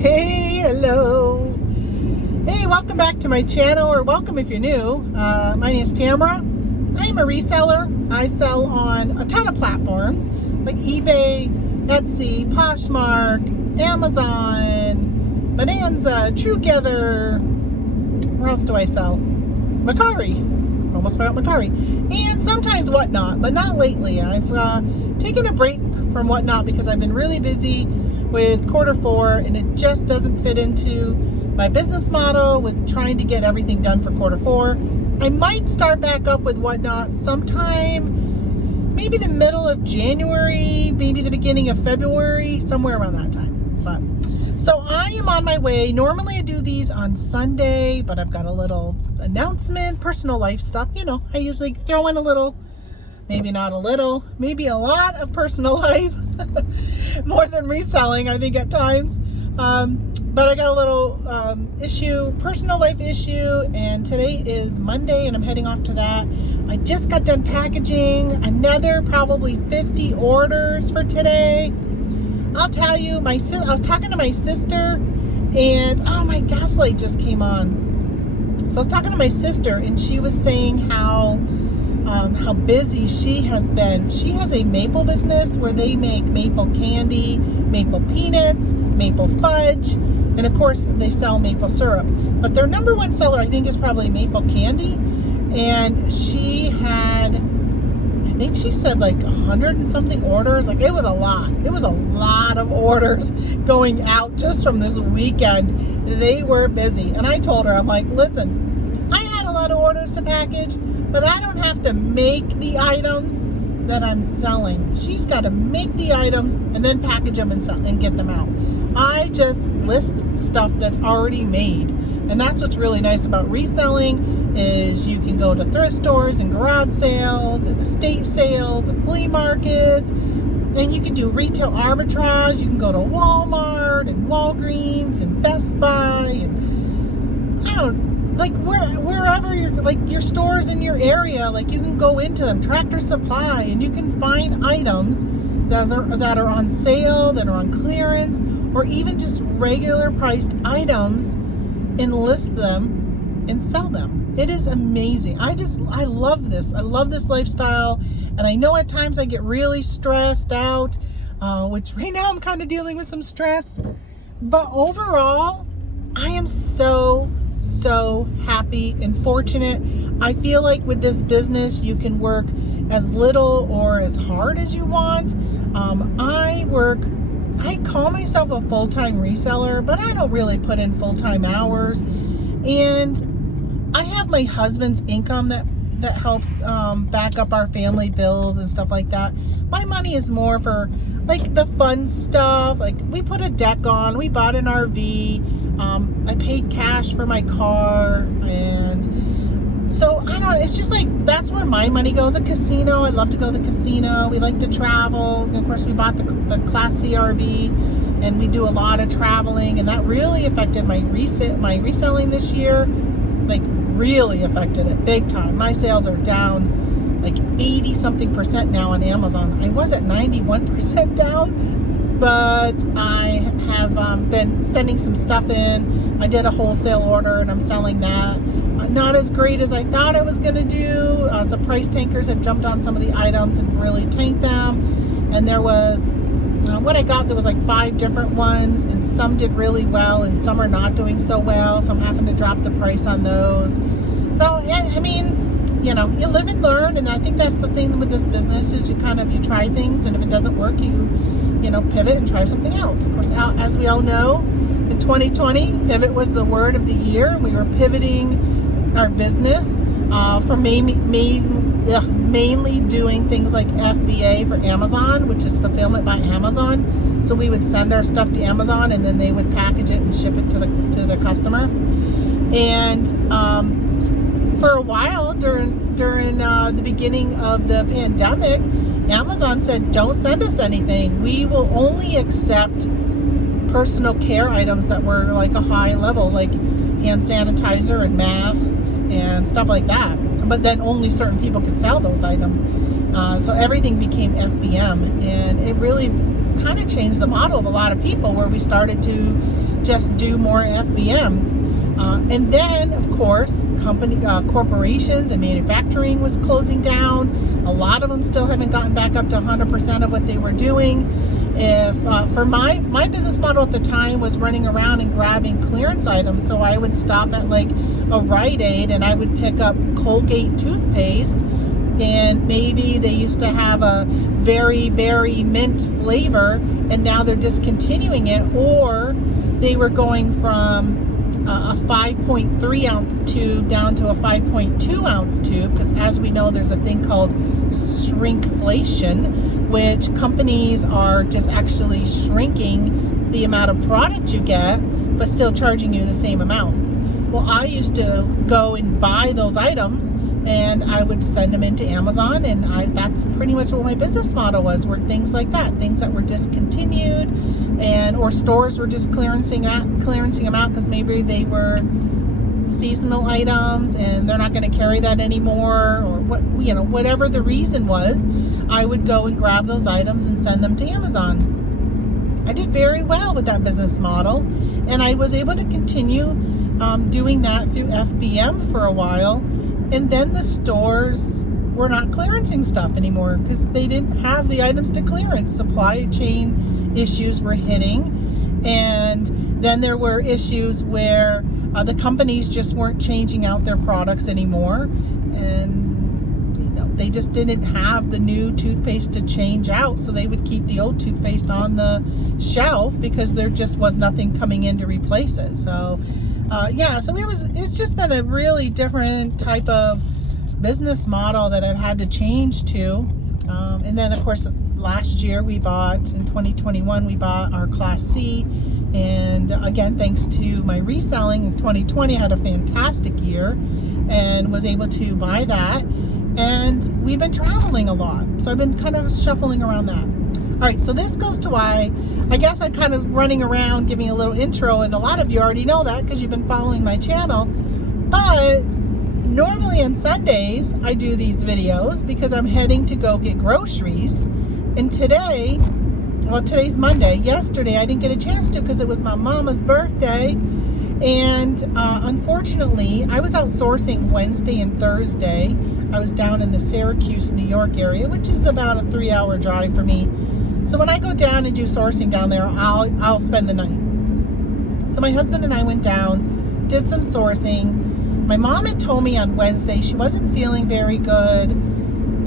Hey, hello. Hey, welcome back to my channel, or welcome if you're new. My name is Tamara. I'm a reseller. I sell on a ton of platforms like eBay, Etsy, Poshmark, Amazon, Bonanza, TrueGether. Where else do I sell? Mercari. Almost forgot Mercari. And sometimes Whatnot, but not lately. I've taken a break from Whatnot because I've been really busy with Q4, and it just doesn't fit into my business model with trying to get everything done for Q4. I might start back up with Whatnot sometime, maybe the middle of January, maybe the beginning of February, somewhere around that time. So I am on my way. Normally I do these on Sunday, but I've got a little announcement, personal life stuff. You know, I usually throw in a little, maybe not a little, maybe a lot of personal life. More than reselling, I think, at times. But I got a little personal life issue, and today is Monday, and I'm heading off to that. I just got done packaging another probably 50 orders for today. I'll tell you, I was talking to my sister, and oh, my gas light just came on. So I was talking to my sister, and she was saying how busy she has been. She has a maple business where they make maple candy, maple peanuts, maple fudge, and of course they sell maple syrup. But their number one seller, I think, is probably maple candy. And she had, I think she said like 100 and something orders. Like, it was a lot. It was a lot of orders going out just from this weekend. They were busy. And I told her, I'm like, listen, I had a lot of orders to package, but I don't have to make the items that I'm selling. She's got to make the items and then package them and sell and get them out. I just list stuff that's already made. And that's what's really nice about reselling, is you can go to thrift stores and garage sales and estate sales and flea markets, and you can do retail arbitrage. You can go to Walmart and Walgreens and Best Buy and wherever you're, like, your stores in your area, like, you can go into them, Tractor Supply, and you can find items that are on sale, that are on clearance, or even just regular priced items, and list them and sell them. It is amazing. I love this. I love this lifestyle. And I know at times I get really stressed out, which right now I'm kind of dealing with some stress. But overall, I am so happy and fortunate. I feel like with this business, you can work as little or as hard as you want. I call myself a full-time reseller, but I don't really put in full-time hours. And I have my husband's income that helps back up our family bills and stuff like that. My money is more for like the fun stuff. Like, we put a deck on, we bought an RV, I paid cash for my car, and so I don't know, it's just like, that's where my money goes. A casino, I love to go to the casino. We like to travel. And of course, we bought the Class C RV, and we do a lot of traveling, and that really affected my reselling this year. Like, really affected it big time. My sales are down like 80 something percent now on Amazon. I was at 91% down, but I have been sending some stuff in. I did a wholesale order, and I'm selling that. Not as great as I thought I was going to do. Some price tankers have jumped on some of the items and really tanked them. And there was, what I got, there was like 5 different ones, and some did really well, and some are not doing so well. So I'm having to drop the price on those. So, I mean, you know, you live and learn. And I think that's the thing with this business, is you try things, and if it doesn't work, you pivot and try something else. Of course, as we all know, in 2020, pivot was the word of the year, and we were pivoting our business from mainly doing things like FBA for Amazon, which is fulfillment by Amazon. So we would send our stuff to Amazon, and then they would package it and ship it to the customer. And for a while during the beginning of the pandemic, Amazon said, don't send us anything. We will only accept personal care items that were like a high level, like hand sanitizer and masks and stuff like that. But then only certain people could sell those items. So everything became FBM, and it really kind of changed the model of a lot of people, where we started to just do more FBM. And then, of course, corporations and manufacturing was closing down. A lot of them still haven't gotten back up to 100% of what they were doing. If for my business model at the time was running around and grabbing clearance items, so I would stop at like a Rite Aid and I would pick up Colgate toothpaste, and maybe they used to have a very berry mint flavor and now they're discontinuing it, or they were going from a 5.3 ounce tube down to a 5.2 ounce tube, because as we know, there's a thing called shrinkflation, which companies are just actually shrinking the amount of product you get but still charging you the same amount. Well, I used to go and buy those items and I would send them into Amazon, and that's pretty much what my business model was, were things like that, things that were discontinued, and or stores were just clearancing them out because maybe they were seasonal items and they're not going to carry that anymore, or whatever the reason was. I would go and grab those items and send them to Amazon. I did very well with that business model, and I was able to continue doing that through FBM for a while. And then the stores were not clearancing stuff anymore because they didn't have the items to clearance. Supply chain issues were hitting, and then there were issues where the companies just weren't changing out their products anymore, and they just didn't have the new toothpaste to change out, so they would keep the old toothpaste on the shelf because there just was nothing coming in to replace it. So so it's just been a really different type of business model that I've had to change to. And then, of course, last year in 2021, we bought our Class C. And again, thanks to my reselling in 2020, I had a fantastic year and was able to buy that. And we've been traveling a lot, so I've been kind of shuffling around that. All right, so this goes to why I guess I'm kind of running around giving a little intro, and a lot of you already know that because you've been following my channel. But normally on Sundays, I do these videos because I'm heading to go get groceries. And today's Monday. Yesterday, I didn't get a chance to because it was my mama's birthday. And unfortunately, I was out sourcing Wednesday and Thursday. I was down in the Syracuse, New York area, which is about a 3-hour drive for me. So when I go down and do sourcing down there, I'll spend the night. So my husband and I went down, did some sourcing. My mom had told me on Wednesday she wasn't feeling very good.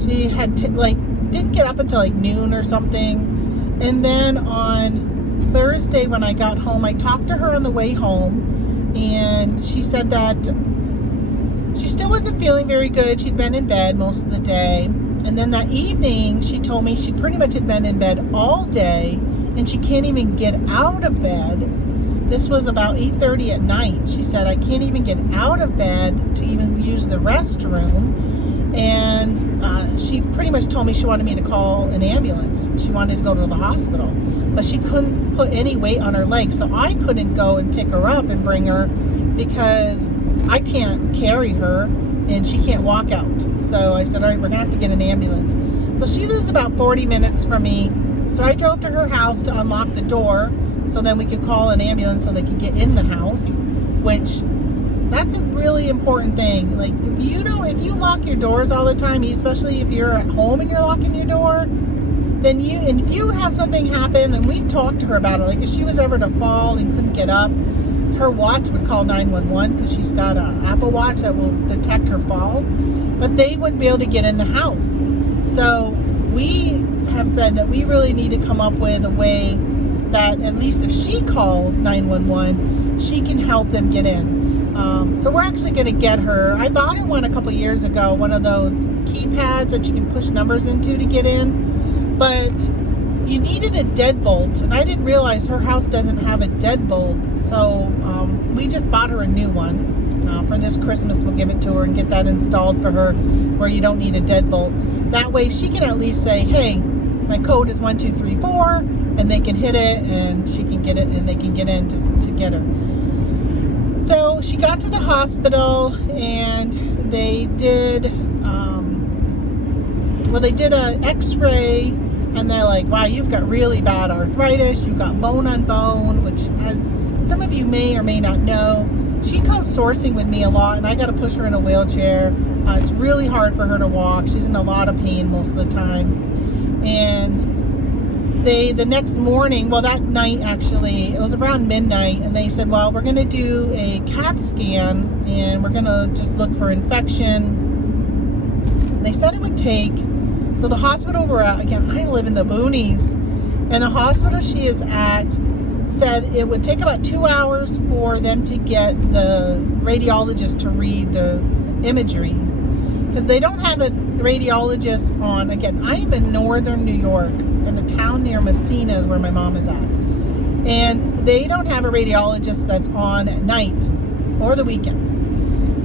She had didn't get up until like noon or something. And then on Thursday when I got home, I talked to her on the way home, and she said that she still wasn't feeling very good. She'd been in bed most of the day. And then that evening, she told me she pretty much had been in bed all day, and she can't even get out of bed. This was about 8:30 at night. She said, I can't even get out of bed to even use the restroom. And she pretty much told me she wanted me to call an ambulance. She wanted to go to the hospital, but she couldn't put any weight on her legs. So I couldn't go and pick her up and bring her because I can't carry her and she can't walk out. So I said, all right, we're gonna have to get an ambulance. So she lives about 40 minutes from me. So I drove to her house to unlock the door so then we could call an ambulance so they could get in the house, which that's a really important thing. Like if you lock your doors all the time, especially if you're at home and you're locking your door, then if you have something happen, and we've talked to her about it, like if she was ever to fall and couldn't get up, her watch would call 911 because she's got an Apple Watch that will detect her fall, but they wouldn't be able to get in the house. So we have said that we really need to come up with a way that at least if she calls 911, she can help them get in. So we're actually going to get her. I bought her one a couple years ago, one of those keypads that you can push numbers into to get in, but you needed a deadbolt, and I didn't realize her house doesn't have a deadbolt. So we just bought her a new one. For this Christmas, we'll give it to her and get that installed for her where you don't need a deadbolt. That way she can at least say, hey, my code is 1234, and they can hit it and she can get it and they can get in to get her. So she got to the hospital and they did an x-ray And they're like, wow, you've got really bad arthritis. You've got bone on bone, which, as some of you may or may not know, she goes sourcing with me a lot, and I got to push her in a wheelchair. It's really hard for her to walk. She's in a lot of pain most of the time. And the next morning, well, that night actually, it was around midnight, and they said, well, we're going to do a CAT scan, and we're going to just look for infection. They said it would take, so the hospital we're at, again, I live in the boonies, and the hospital she is at said it would take about 2 hours for them to get the radiologist to read the imagery, because they don't have a radiologist on, again, I am in northern New York, in a town near Messina is where my mom is at, and they don't have a radiologist that's on at night or the weekends.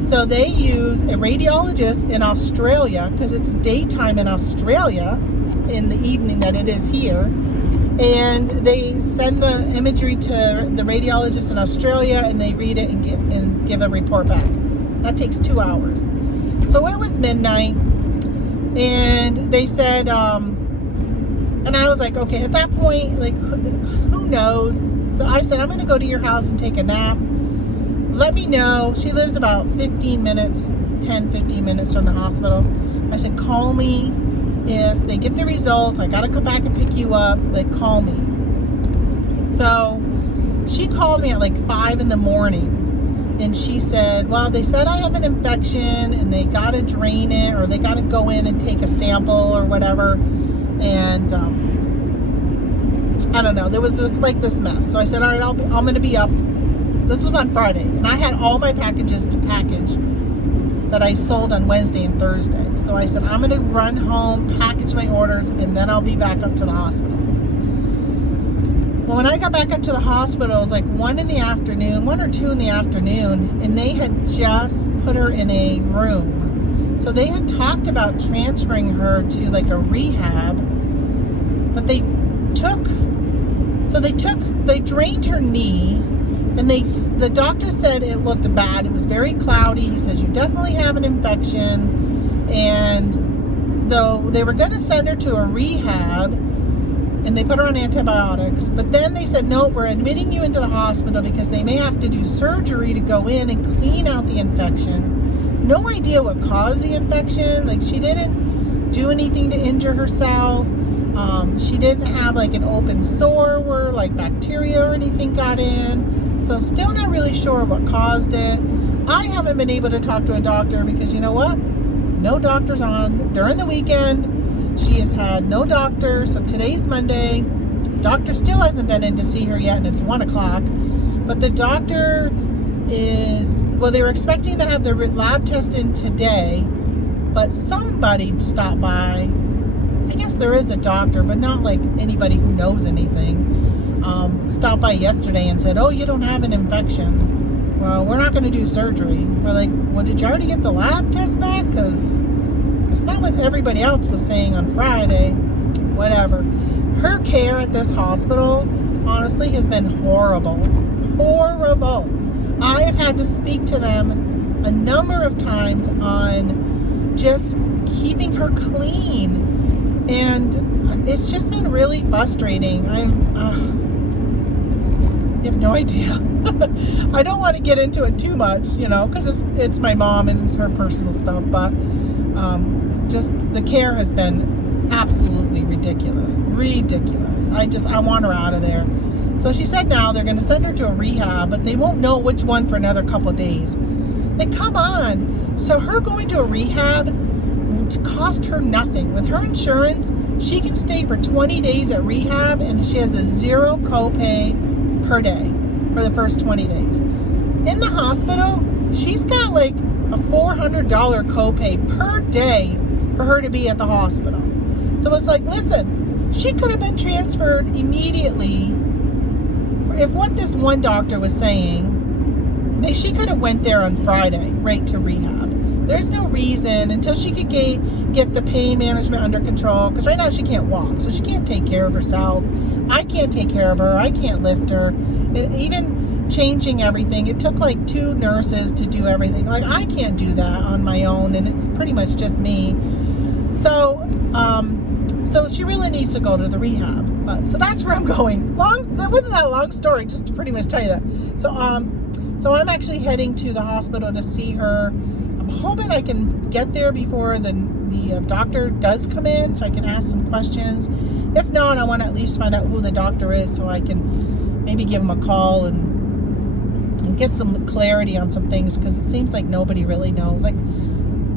So they use a radiologist in Australia, because it's daytime in Australia in the evening that it is here, and they send the imagery to the radiologist in Australia, and they read it and give a report back. That takes 2 hours. So it was midnight, and they said, and I was like, okay, at that point, like, who knows? So I said, I'm going to go to your house and take a nap. Let me know. She lives about 15 minutes from the hospital. I said, call me if they get the results. I got to come back and pick you up. Like, call me. So she called me at like 5 in the morning, and she said, well, they said I have an infection, and they got to drain it, or they got to go in and take a sample or whatever. And I don't know. There was like this mess. So I said, all right, I'm going to be up. This was on Friday, and I had all my packages to package that I sold on Wednesday and Thursday. So I said, I'm going to run home, package my orders, and then I'll be back up to the hospital. Well, when I got back up to the hospital, it was like 1 or 2 in the afternoon, and they had just put her in a room. So they had talked about transferring her to like a rehab, but they drained her knee. And the doctor said it looked bad. It was very cloudy. He says, you definitely have an infection. And though they were going to send her to a rehab, and they put her on antibiotics, but then they said, no, we're admitting you into the hospital because they may have to do surgery to go in and clean out the infection. No idea what caused the infection. Like, she didn't do anything to injure herself. She didn't have like an open sore where like bacteria or anything got in. So still not really sure what caused it. I haven't been able to talk to a doctor because, you know what? No doctor's on during the weekend. She has had no doctor. So today's Monday. Doctor still hasn't been in to see her yet, and it's 1 o'clock. But the doctor is, well, they were expecting to have the lab test in today, but somebody stopped by. I guess there is a doctor, but not like anybody who knows anything. Stopped by yesterday and said, oh, you don't have an infection. Well, we're not going to do surgery. We're like, well, did you already get the lab test back? Because it's not what everybody else was saying on Friday. Whatever. Her care at this hospital, honestly, has been horrible. Horrible. I have had to speak to them a number of times on just keeping her clean. And it's just been really frustrating. You have no idea. I don't want to get into it too much, because it's my mom and it's her personal stuff, but just the care has been absolutely ridiculous. I want her out of there. So she said now they're going to send her to a rehab, but they won't know which one for another couple of days. Like, come on. So her going to a rehab cost her nothing. With her insurance, she can stay for 20 days at rehab, and she has a zero copay per day for the first 20 days. In the hospital, she's got like a $400 copay per day for her to be at the hospital. So it's like, listen, she could have been transferred immediately. If what this one doctor was saying, she could have went there on Friday, right to rehab. There's no reason until she could get the pain management under control, because right now she can't walk, so she can't take care of herself. I can't take care of her. I can't lift her. Even changing everything, it took like 2 nurses to do everything. Like, I can't do that on my own, and it's pretty much just me. So So she really needs to go to the rehab. So that's where I'm going. That wasn't a long story, just to pretty much tell you that. So I'm actually heading to the hospital to see her. I'm hoping I can get there before the doctor does come in, so I can ask some questions. If not, I want to at least find out who the doctor is, so I can maybe give him a call and get some clarity on some things, because it seems like nobody really knows. Like,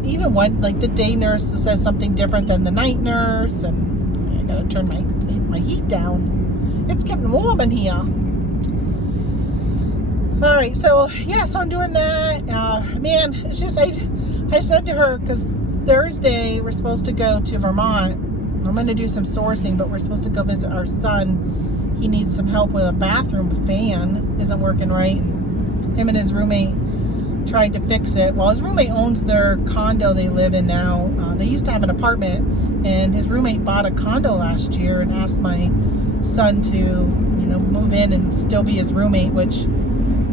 even one, like the day nurse says something different than the night nurse, and I gotta turn my heat down. It's getting warm in here. All right, so yeah, so I'm doing that. Man, it's just I said to her, because Thursday we're supposed to go to Vermont. I'm going to do some sourcing, but we're supposed to go visit our son. He needs some help with a bathroom fan isn't working right. Him and his roommate tried to fix it. Well, his roommate owns their condo they live in now. They used to have an apartment, and his roommate bought a condo last year and asked my son to, move in and still be his roommate, which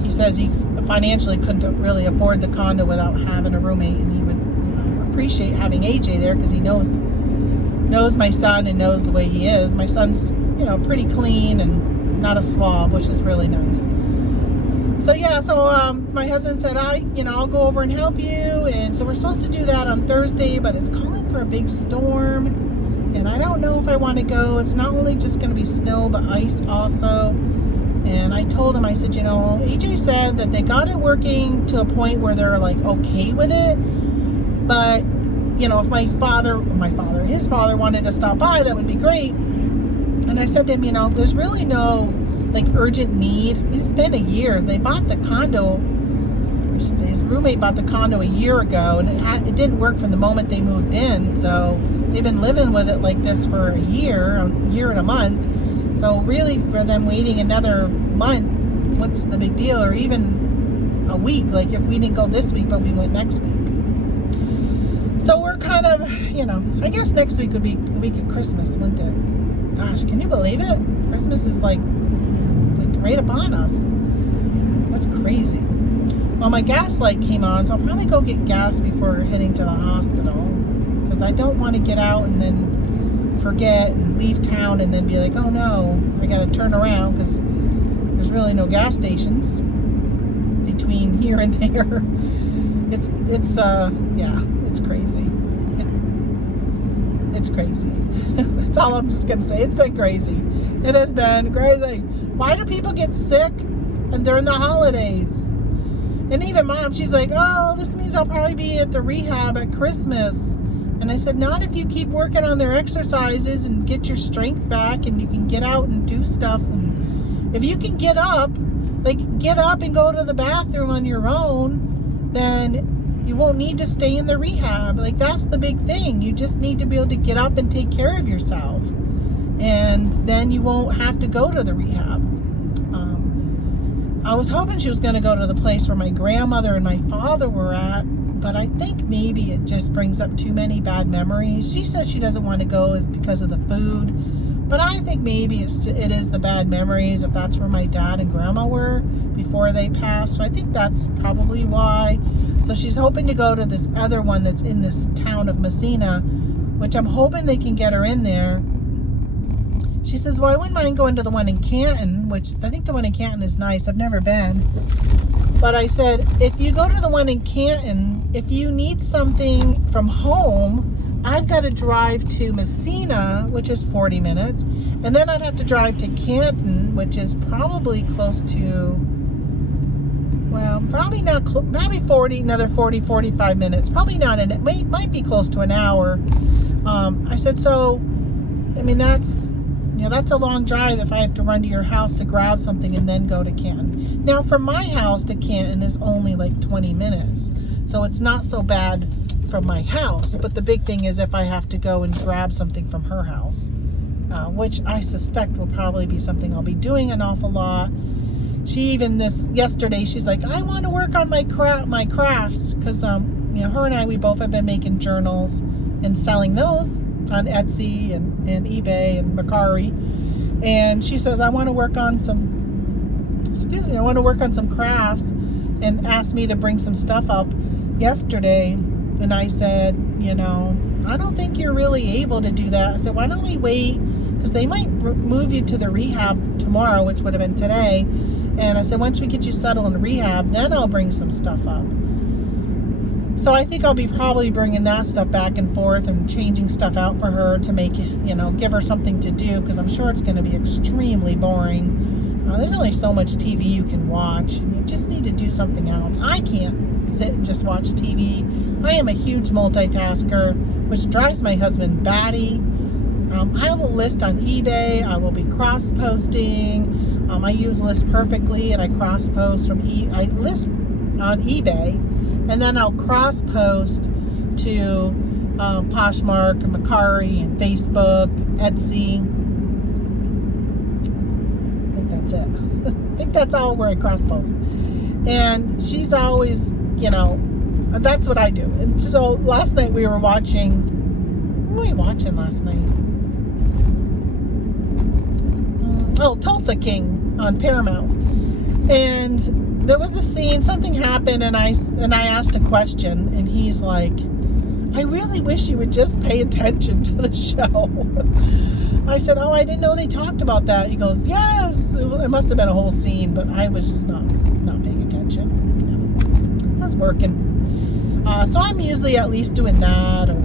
he says he financially couldn't really afford the condo without having a roommate, and he would appreciate having AJ there because he knows my son and knows the way he is. My son's, pretty clean and not a slob, which is really nice. So yeah, my husband said, I'll go over and help you. And so we're supposed to do that on Thursday, but it's calling for a big storm. And I don't know if I want to go. It's not only just going to be snow, but ice also. And I told him, I said, AJ said that they got it working to a point where they're like okay with it. But, if his father wanted to stop by, that would be great. And I said to him, there's really no urgent need. It's been a year. They bought the condo, I should say his roommate bought the condo a year ago, and it didn't work from the moment they moved in. So they've been living with it like this for a year and a month. So really, for them waiting another month, what's the big deal? Or even a week, like if we didn't go this week but we went next week. So we're kind of, I guess next week would be the week of Christmas, wouldn't it? Gosh, can you believe it? Christmas is like right upon us. That's crazy. Well, my gas light came on, so I'll probably go get gas before heading to the hospital, because I don't want to get out and then forget and leave town and then be like, oh no, I got to turn around, because there's really no gas stations between here and there. It's crazy. It's crazy. That's all I'm just going to say. It's been crazy. It has been crazy. Why do people get sick and during the holidays? And even Mom, she's like, oh, this means I'll probably be at the rehab at Christmas. And I said, not if you keep working on their exercises and get your strength back and you can get out and do stuff. And if you can get up and go to the bathroom on your own, then you won't need to stay in the rehab. That's the big thing. You just need to be able to get up and take care of yourself. And then you won't have to go to the rehab. I was hoping she was going to go to the place where my grandmother and my father were at, but I think maybe it just brings up too many bad memories. She says she doesn't want to go is because of the food, but I think maybe it is the bad memories, if that's where my dad and grandma were before they passed. So I think that's probably why. So she's hoping to go to this other one that's in this town of Messina, which I'm hoping they can get her in there. She says, well, I wouldn't mind going to the one in Canton, which I think the one in Canton is nice. I've never been. But I said, if you go to the one in Canton, if you need something from home, I've got to drive to Messina, which is 40 minutes. And then I'd have to drive to Canton, which is probably close to, well, probably not, maybe another 40, 45 minutes. Probably not, it might be close to an hour. I said, so, I mean, that's a long drive if I have to run to your house to grab something and then go to Canton. Now, from my house to Canton is only like 20 minutes. So it's not so bad from my house. But the big thing is if I have to go and grab something from her house, which I suspect will probably be something I'll be doing an awful lot. She even yesterday, she's like, I want to work on my crafts, because her and I, we both have been making journals and selling those on Etsy and eBay and Mercari. And she says, I want to work on some crafts, and asked me to bring some stuff up yesterday. And I said, I don't think you're really able to do that. I said, why don't we wait? Because they might move you to the rehab tomorrow, which would have been today. And I said, once we get you settled in rehab, then I'll bring some stuff up. So I think I'll be probably bringing that stuff back and forth and changing stuff out for her to make it, give her something to do, because I'm sure it's going to be extremely boring. There's only so much TV you can watch. You just need to do something else. I can't sit and just watch TV. I am a huge multitasker, which drives my husband batty. I will list on eBay. I will be cross-posting. I use List Perfectly, and I cross-post from I list on eBay, and then I'll cross-post to Poshmark and Mercari and Facebook, Etsy. I think that's it. I think that's all where I cross-post. And she's always, that's what I do. And so last night we were watching, what were we watching last night? Tulsa King on Paramount. And there was a scene, something happened, and I asked a question, and he's like, I really wish you would just pay attention to the show. I said, oh, I didn't know they talked about that. He goes, yes. It must have been a whole scene, but I was just not paying attention. I was working. So I'm usually at least doing that, or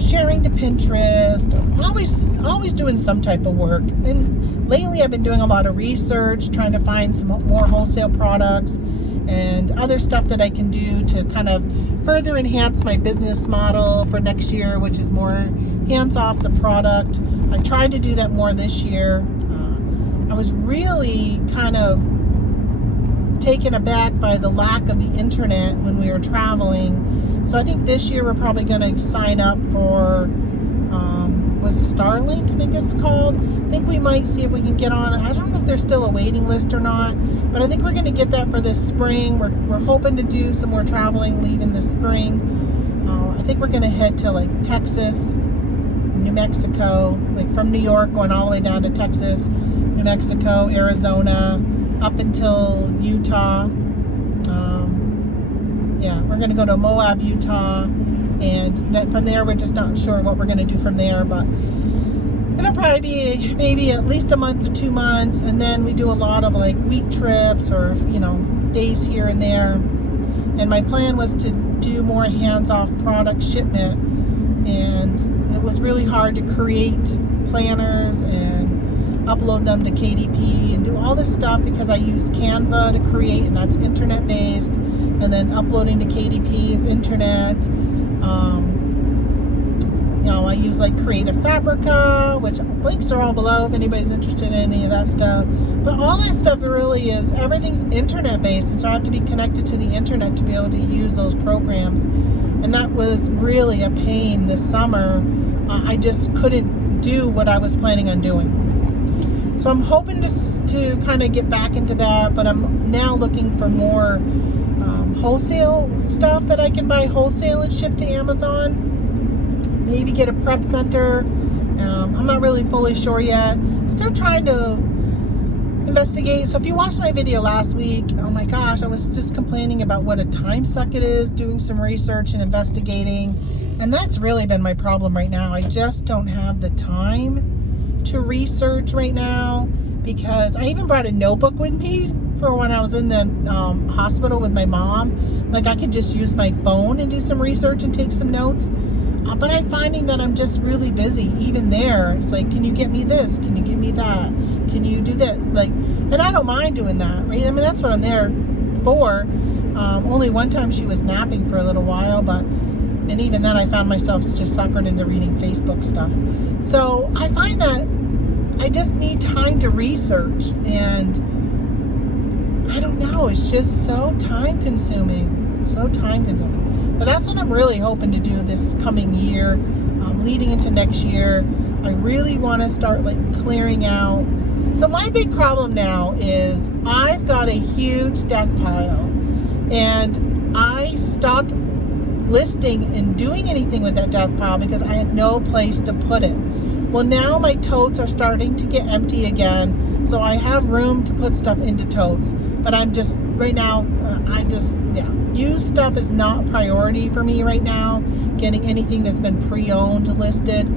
sharing to Pinterest, or always doing some type of work. And lately I've been doing a lot of research, trying to find some more wholesale products and other stuff that I can do to kind of further enhance my business model for next year, which is more hands off the product. I tried to do that more this year. I was really kind of taken aback by the lack of the internet when we were traveling. So I think this year we're probably going to sign up for, was it Starlink? I think it's called. I think we might see if we can get on. I don't know if there's still a waiting list or not, but I think we're going to get that for this spring. We're hoping to do some more traveling leaving this spring. I think we're going to head to like Texas, New Mexico, like from New York going all the way down to Texas, New Mexico, Arizona, up until Utah. We're going to go to Moab, Utah, and that from there we're just not sure what we're going to do from there, but it'll probably be maybe at least a month or 2 months, and then we do a lot of like week trips or days here and there. And my plan was to do more hands-off product shipment, and it was really hard to create planners and upload them to KDP and do all this stuff because I use Canva to create, and that's internet based, and then uploading to KDP is internet. I use like Creative Fabrica, which links are all below if anybody's interested in any of that stuff. But all that stuff really is, everything's internet based, and so I have to be connected to the internet to be able to use those programs. And that was really a pain this summer. I just couldn't do what I was planning on doing. So I'm hoping to kind of get back into that, but I'm now looking for more wholesale stuff that I can buy wholesale and ship to Amazon. Maybe get a prep center. I'm not really fully sure yet. Still trying to investigate. So if you watched my video last week, oh my gosh, I was just complaining about what a time suck it is doing some research and investigating. And that's really been my problem right now. I just don't have the time to research right now, because I even brought a notebook with me for when I was in the hospital with my mom. Like I could just use my phone and do some research and take some notes. But I'm finding that I'm just really busy. Even there, it's like, can you get me this? Can you get me that? Can you do that? Like, and I don't mind doing that, right? I mean, that's what I'm there for. Only one time she was napping for a little while, and even then I found myself just suckered into reading Facebook stuff. So I find that I just need time to research, and I don't know, it's just so time consuming. But that's what I'm really hoping to do this coming year, leading into next year. I really want to start like clearing out. So my big problem now is I've got a huge death pile, and I stopped listing and doing anything with that death pile because I had no place to put it. Well, now my totes are starting to get empty again, so I have room to put stuff into totes. But I'm just, right now, used stuff is not priority for me right now, getting anything that's been pre-owned listed.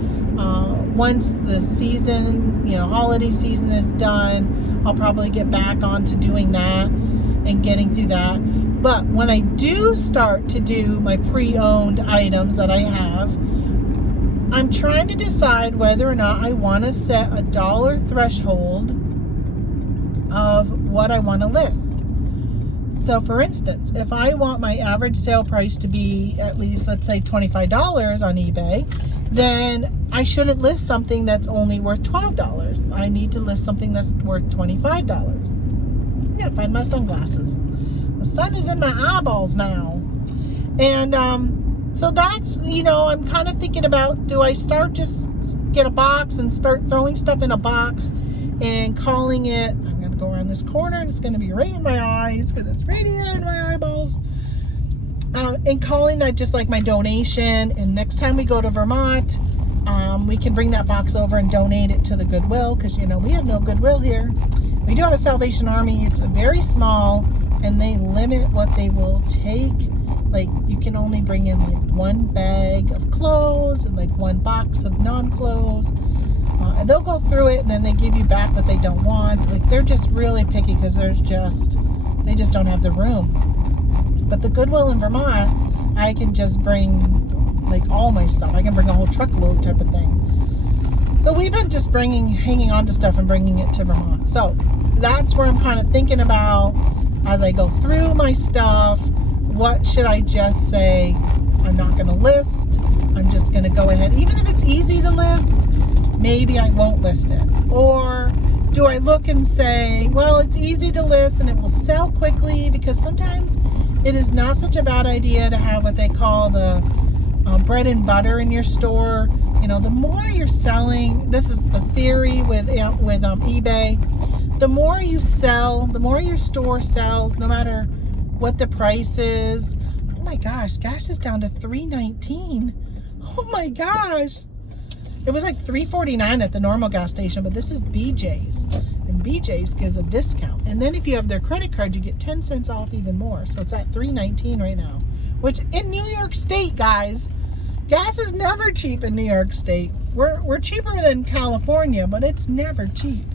Once the season, holiday season is done, I'll probably get back onto doing that and getting through that. But when I do start to do my pre-owned items that I have, I'm trying to decide whether or not I want to set a dollar threshold of what I want to list. So for instance, if I want my average sale price to be at least, let's say $25 on eBay, then I shouldn't list something that's only worth $12. I need to list something that's worth $25. I'm gonna find my sunglasses. The sun is in my eyeballs now. And so that's, I'm kind of thinking about, do I start just get a box and start throwing stuff in a box and calling it, I'm going to go around this corner and it's going to be right in my eyes because it's right here in my eyeballs, and calling that just like my donation. And next time we go to Vermont, we can bring that box over and donate it to the Goodwill, because we have no Goodwill here. We do have a Salvation Army. It's very small and they limit what they will take. Like, you can only bring in like one bag of clothes and like one box of non-clothes. And they'll go through it and then they give you back what they don't want. Like, they're just really picky because they just don't have the room. But the Goodwill in Vermont, I can just bring like all my stuff. I can bring a whole truckload type of thing. So we've been just hanging on to stuff and bringing it to Vermont. So that's where I'm kind of thinking about as I go through my stuff. What should I just say? I'm not going to list. I'm just going to go ahead. Even if it's easy to list, maybe I won't list it. Or do I look and say, well, it's easy to list and it will sell quickly, because sometimes it is not such a bad idea to have what they call the bread and butter in your store. The more you're selling, this is the theory with eBay, the more you sell, the more your store sells, no matter what the price is. Oh my gosh, gas is down to $3.19. Oh my gosh. It was like $3.49 at the normal gas station, but this is BJ's. And BJ's gives a discount. And then if you have their credit card, you get 10 cents off even more. So it's at $3.19 right now. Which in New York State, guys, gas is never cheap in New York State. We're cheaper than California, but it's never cheap.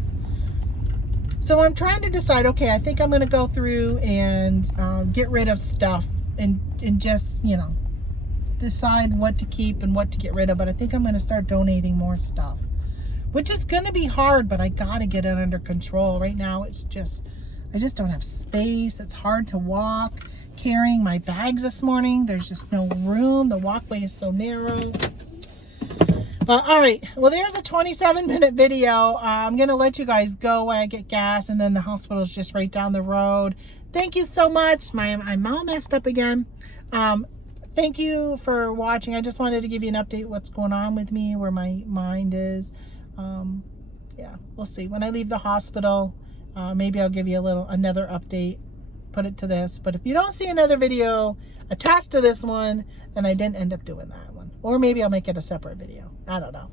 So I'm trying to decide, okay, I think I'm going to go through and get rid of stuff and just, decide what to keep and what to get rid of. But I think I'm going to start donating more stuff, which is going to be hard, but I got to get it under control. Right now, I just don't have space. It's hard to walk. Carrying my bags this morning, there's just no room. The walkway is so narrow. But all right, well, there's a 27-minute video. I'm gonna let you guys go while I get gas, and then the hospital is just right down the road. Thank you so much. I'm all messed up again. Thank you for watching. I just wanted to give you an update what's going on with me, where my mind is. Yeah, we'll see. When I leave the hospital, maybe I'll give you another update, put it to this. But if you don't see another video attached to this one, then I didn't end up doing that one. Or maybe I'll make it a separate video. I don't know.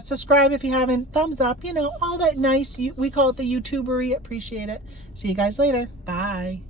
Subscribe if you haven't. Thumbs up. All that nice. We call it the YouTubery. Appreciate it. See you guys later. Bye.